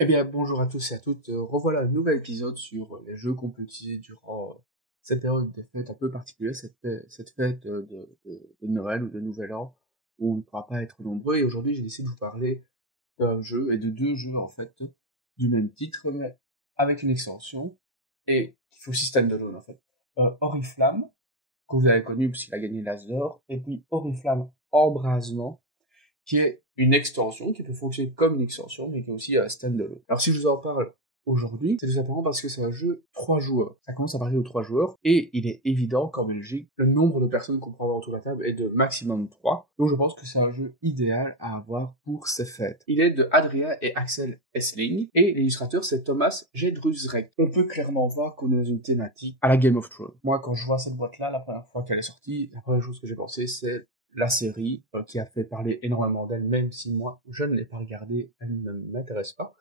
Eh bien, bonjour à tous et à toutes. Revoilà un nouvel épisode sur les jeux qu'on peut utiliser durant cette période des fêtes un peu particulière, cette fête de Noël ou de Nouvel An, où on ne pourra pas être nombreux. Et aujourd'hui, j'ai décidé de vous parler d'un jeu et de deux jeux en fait du même titre, mais avec une extension et qui fait aussi standalone en fait. Oriflamme, que vous avez connu puisqu'il a gagné l'As d'or, et puis Oriflamme Embrasement, qui est une extension, qui peut fonctionner comme une extension, mais qui est aussi un standalone. Alors si je vous en parle aujourd'hui, c'est tout simplement parce que c'est un jeu 3 joueurs. Ça commence à parler aux 3 joueurs, et il est évident qu'en Belgique, le nombre de personnes qu'on peut avoir autour de la table est de maximum 3. Donc je pense que c'est un jeu idéal à avoir pour ces fêtes. Il est de Adrien et Axel Essling, et l'illustrateur c'est Thomas Jedrusrek. On peut clairement voir qu'on est dans une thématique à la Game of Thrones. Moi, quand je vois cette boîte-là, la première fois qu'elle est sortie, la première chose que j'ai pensé, c'est la série qui a fait parler énormément d'elle, même si moi je ne l'ai pas regardée, elle ne m'intéresse pas.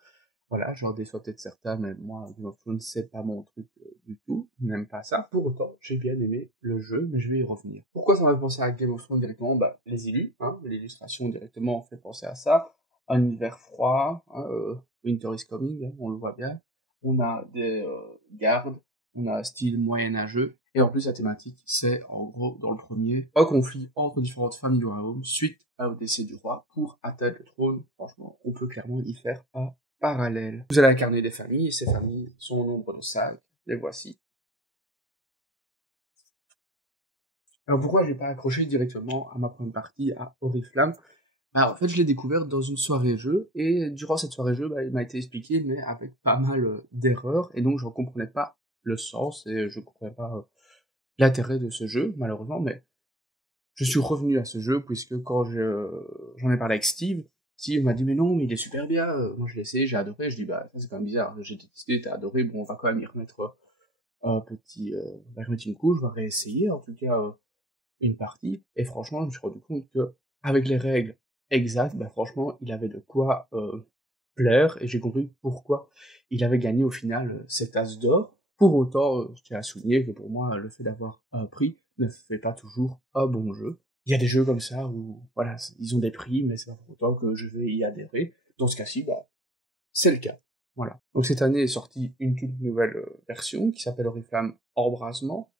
Voilà, j'en déçois peut-être certains, mais moi, Game of Thrones, c'est pas mon truc du tout, je n'aime pas ça. Pour autant, j'ai bien aimé le jeu, mais je vais y revenir. Pourquoi ça m'a fait penser à Game of Thrones directement? Bah, les illus, hein, l'illustration directement fait penser à ça. Un hiver froid, hein, Winter is coming, hein, on le voit bien. On a des gardes, on a un style moyenâgeux, et en plus la thématique, c'est en gros, dans le premier, un conflit entre différentes familles du royaume suite au décès du roi pour atteindre le trône. Franchement, on peut clairement y faire un parallèle. Vous allez incarner des familles, et ces familles sont au nombre de 5, les voici. Alors pourquoi j'ai pas accroché directement à ma première partie à Oriflamme? En fait, je l'ai découvert dans une soirée jeu, et durant cette soirée jeu, il m'a été expliqué, mais avec pas mal d'erreurs, et donc je ne comprenais pas le sens, et je ne comprenais pas l'intérêt de ce jeu, malheureusement, mais je suis revenu à ce jeu, puisque quand j'en ai parlé avec Steve, Steve m'a dit, mais non, mais il est super bien, moi je l'ai essayé, j'ai adoré, je dis, bah, ça c'est quand même bizarre, j'ai détesté, t'as adoré, bon, on va quand même y remettre on va y remettre une couche, on va réessayer, en tout cas, une partie, et franchement, je me suis rendu compte que, avec les règles exactes, franchement, il avait de quoi plaire, et j'ai compris pourquoi il avait gagné au final cet As d'or. Pour autant, je tiens à souligner que pour moi, le fait d'avoir un prix ne fait pas toujours un bon jeu. Il y a des jeux comme ça où, voilà, ils ont des prix, mais c'est pas pour autant que je vais y adhérer. Dans ce cas-ci, c'est le cas. Voilà. Donc cette année est sortie une toute nouvelle version qui s'appelle Oriflamme Embrasement.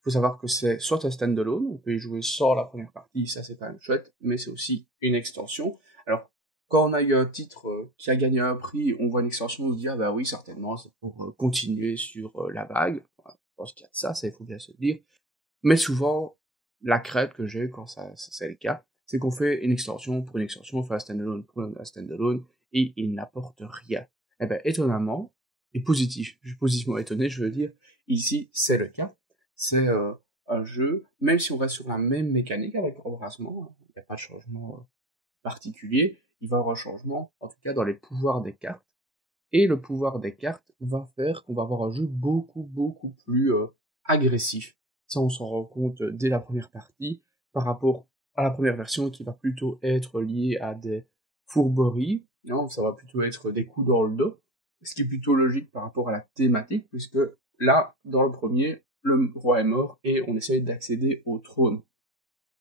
Il faut savoir que c'est soit un standalone, on peut y jouer sans la première partie, ça c'est quand même chouette, mais c'est aussi une extension. Alors, quand on a eu un titre qui a gagné un prix, on voit une extension, on se dit, ah bah oui, certainement, c'est pour continuer sur la vague. Voilà, je pense qu'il y a de ça, il faut bien se le dire. Mais souvent, la crête que j'ai quand ça c'est le cas, c'est qu'on fait une extension pour une extension, on fait un standalone pour un standalone, et il n'apporte rien. Eh ben, étonnamment, et positif, je suis positivement étonné, je veux dire, ici, c'est le cas. C'est un jeu, même si on reste sur la même mécanique avec Embrasement, hein, il n'y a pas de changement particulier, il va y avoir un changement, en tout cas dans les pouvoirs des cartes, et le pouvoir des cartes va faire qu'on va avoir un jeu beaucoup plus agressif. Ça, on s'en rend compte dès la première partie, par rapport à la première version qui va plutôt être liée à des fourberies, non, ça va plutôt être des coups dans le dos, ce qui est plutôt logique par rapport à la thématique, puisque là, dans le premier, le roi est mort et on essaye d'accéder au trône.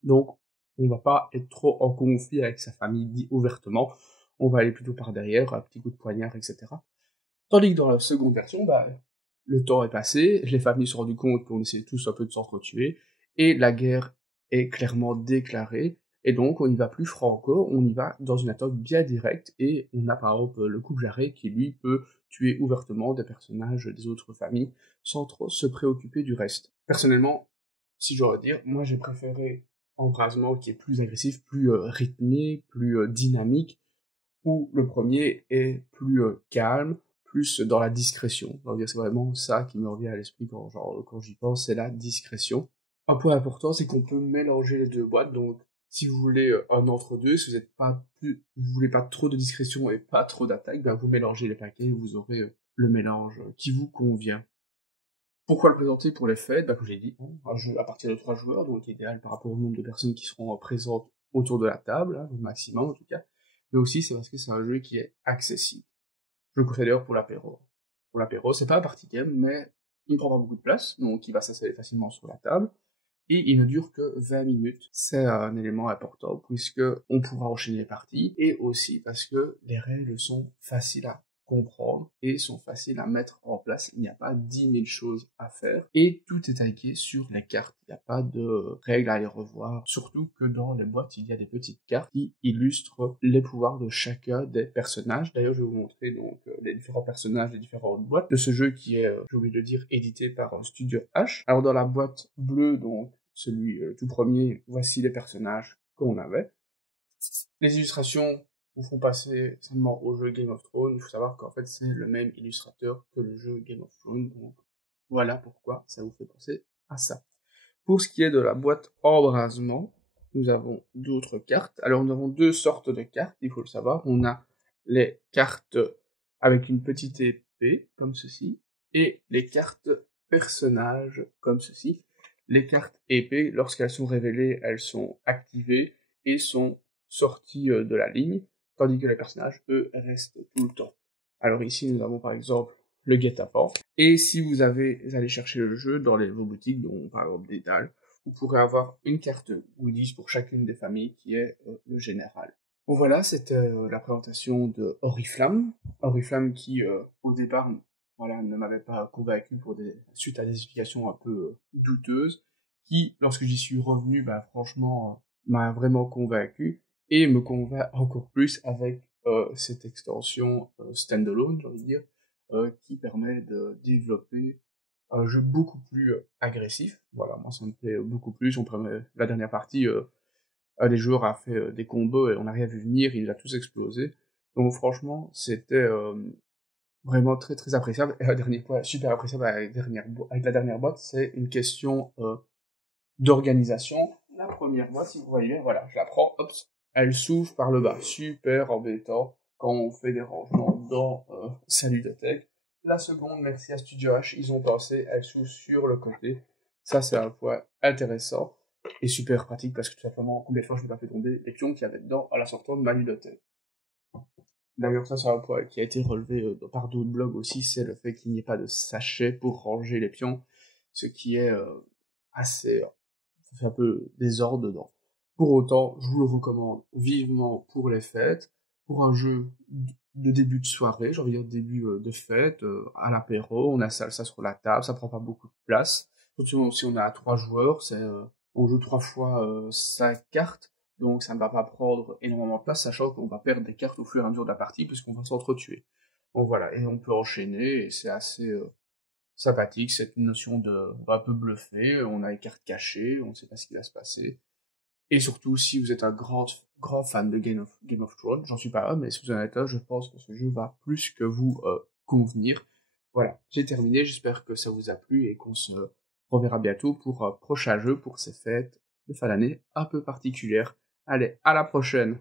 Donc, on va pas être trop en conflit avec sa famille dit ouvertement, on va aller plutôt par derrière, un petit coup de poignard, etc. Tandis que dans la seconde version, le temps est passé, les familles se sont rendues compte qu'on essayait tous un peu de s'entretuer, et la guerre est clairement déclarée, et donc on n'y va plus franco, on y va dans une attaque bien directe, et on a par exemple le couple Jarret qui lui peut tuer ouvertement des personnages des autres familles, sans trop se préoccuper du reste. Personnellement, si je dois dire, moi j'ai préféré Embrasement qui est plus agressif, plus rythmé, plus dynamique, où le premier est plus calme, plus dans la discrétion. C'est vraiment ça qui me revient à l'esprit quand j'y pense, c'est la discrétion. Un point important, c'est qu'on peut mélanger les deux boîtes, donc si vous voulez un entre-deux, si vous voulez pas trop de discrétion et pas trop d'attaque, vous mélangez les paquets et vous aurez le mélange qui vous convient. Pourquoi le présenter pour les fêtes? Comme j'ai dit, un jeu à partir de 3 joueurs, donc idéal par rapport au nombre de personnes qui seront présentes autour de la table, au maximum en tout cas. Mais aussi, c'est parce que c'est un jeu qui est accessible. Je le conseille d'ailleurs pour l'apéro. Pour l'apéro, c'est pas un party game, mais il ne prend pas beaucoup de place, donc il va s'installer facilement sur la table. Et il ne dure que 20 minutes. C'est un élément important, puisque on pourra enchaîner les parties, et aussi parce que les règles sont faciles à comprendre et sont faciles à mettre en place. Il n'y a pas 10 000 choses à faire et tout est calqué sur les cartes. Il n'y a pas de règles à les revoir, surtout que dans les boîtes, il y a des petites cartes qui illustrent les pouvoirs de chacun des personnages. D'ailleurs, je vais vous montrer donc les différents personnages des différentes boîtes de ce jeu qui est, j'ai oublié de le dire, édité par Studio H. Alors dans la boîte bleue, donc celui tout premier, voici les personnages qu'on avait. Les illustrations vous font passer seulement au jeu Game of Thrones. Il faut savoir qu'en fait c'est le même illustrateur que le jeu Game of Thrones, donc voilà pourquoi ça vous fait penser à ça. Pour ce qui est de la boîte embrasement, nous avons d'autres cartes. Alors nous avons deux sortes de cartes, il faut le savoir. On a les cartes avec une petite épée, comme ceci, et les cartes personnages, comme ceci. Les cartes épées, lorsqu'elles sont révélées, elles sont activées et sont sorties de la ligne, tandis que les personnages, eux, restent tout le temps. Alors ici, nous avons par exemple le guet-apens. Et si vous allez chercher le jeu dans vos boutiques, dont par exemple Dédale, vous pourrez avoir une carte goodies pour chacune des familles qui est le général. Bon voilà, c'était la présentation de Oriflamme. Oriflamme qui, au départ, voilà, ne m'avait pas convaincu suite à des explications un peu douteuses, qui, lorsque j'y suis revenu, bah, franchement, m'a vraiment convaincu, et me convainc encore plus avec cette extension standalone, j'ai envie de dire, qui permet de développer un jeu beaucoup plus agressif. Voilà, moi ça me plaît beaucoup plus. La dernière partie, un des joueurs a fait des combos et on n'a rien vu venir, il a tous explosé. Donc franchement, c'était vraiment très très appréciable. Et un dernier point super appréciable avec la dernière boîte, c'est une question d'organisation. La première boîte, si vous voyez, voilà, je la prends, hop, elle s'ouvre par le bas. Super embêtant quand on fait des rangements dans sa ludothèque. La seconde, merci à Studio H, ils ont pensé, elle s'ouvre sur le côté. Ça, c'est un point intéressant et super pratique parce que tout simplement, combien de fois je n'ai pas fait tomber les pions qu'il y avait dedans à la sortie de ma ludothèque. D'ailleurs, ça, c'est un point qui a été relevé par d'autres blogs aussi, c'est le fait qu'il n'y ait pas de sachet pour ranger les pions, ce qui est assez... ça fait un peu désordre dedans. Pour autant, je vous le recommande vivement pour les fêtes, pour un jeu de début de soirée, j'ai envie de dire début de fête, à l'apéro, on a ça sur la table, ça prend pas beaucoup de place. Surtout si on a 3 joueurs, on joue 3 fois 5 cartes, donc ça ne va pas prendre énormément de place, sachant qu'on va perdre des cartes au fur et à mesure de la partie, puisqu'on va s'entretuer. Donc voilà, et on peut enchaîner, et c'est assez sympathique, cette notion on va un peu bluffer, on a les cartes cachées, on ne sait pas ce qui va se passer. Et surtout, si vous êtes un grand fan de Game of Thrones, j'en suis pas un, mais si vous en êtes un, je pense que ce jeu va plus que vous convenir. Voilà, j'ai terminé, j'espère que ça vous a plu et qu'on se reverra bientôt pour un prochain jeu pour ces fêtes de fin d'année un peu particulières. Allez, à la prochaine!